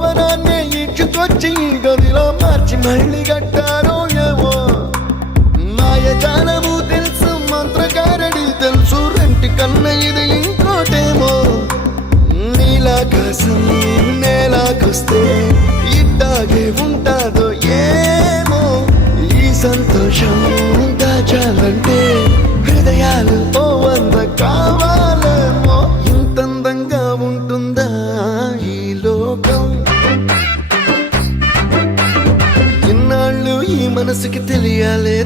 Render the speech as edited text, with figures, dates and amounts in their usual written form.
భవనాన్ని ఇచ్చుకొచ్చి గదిలో మార్చి మళ్ళీ కట్టారో ఏమో మాయజాలము తెలుసు మంత్రకారడి తెలుసు రెంటి కన్న ఇది ఇంకోటేమో నీలాకాశం నేలాకొస్తే ఇట్టాగే ఉంటాదో ఏమో ఈ సంతోషం దాచాలంటే హృదయాలు ఓ వంద కావాలేమో ఇంతందంగా ఉంటుందా ఈ లోకం ఇన్నాళ్ళు ఈ మనసుకి తెలియాలే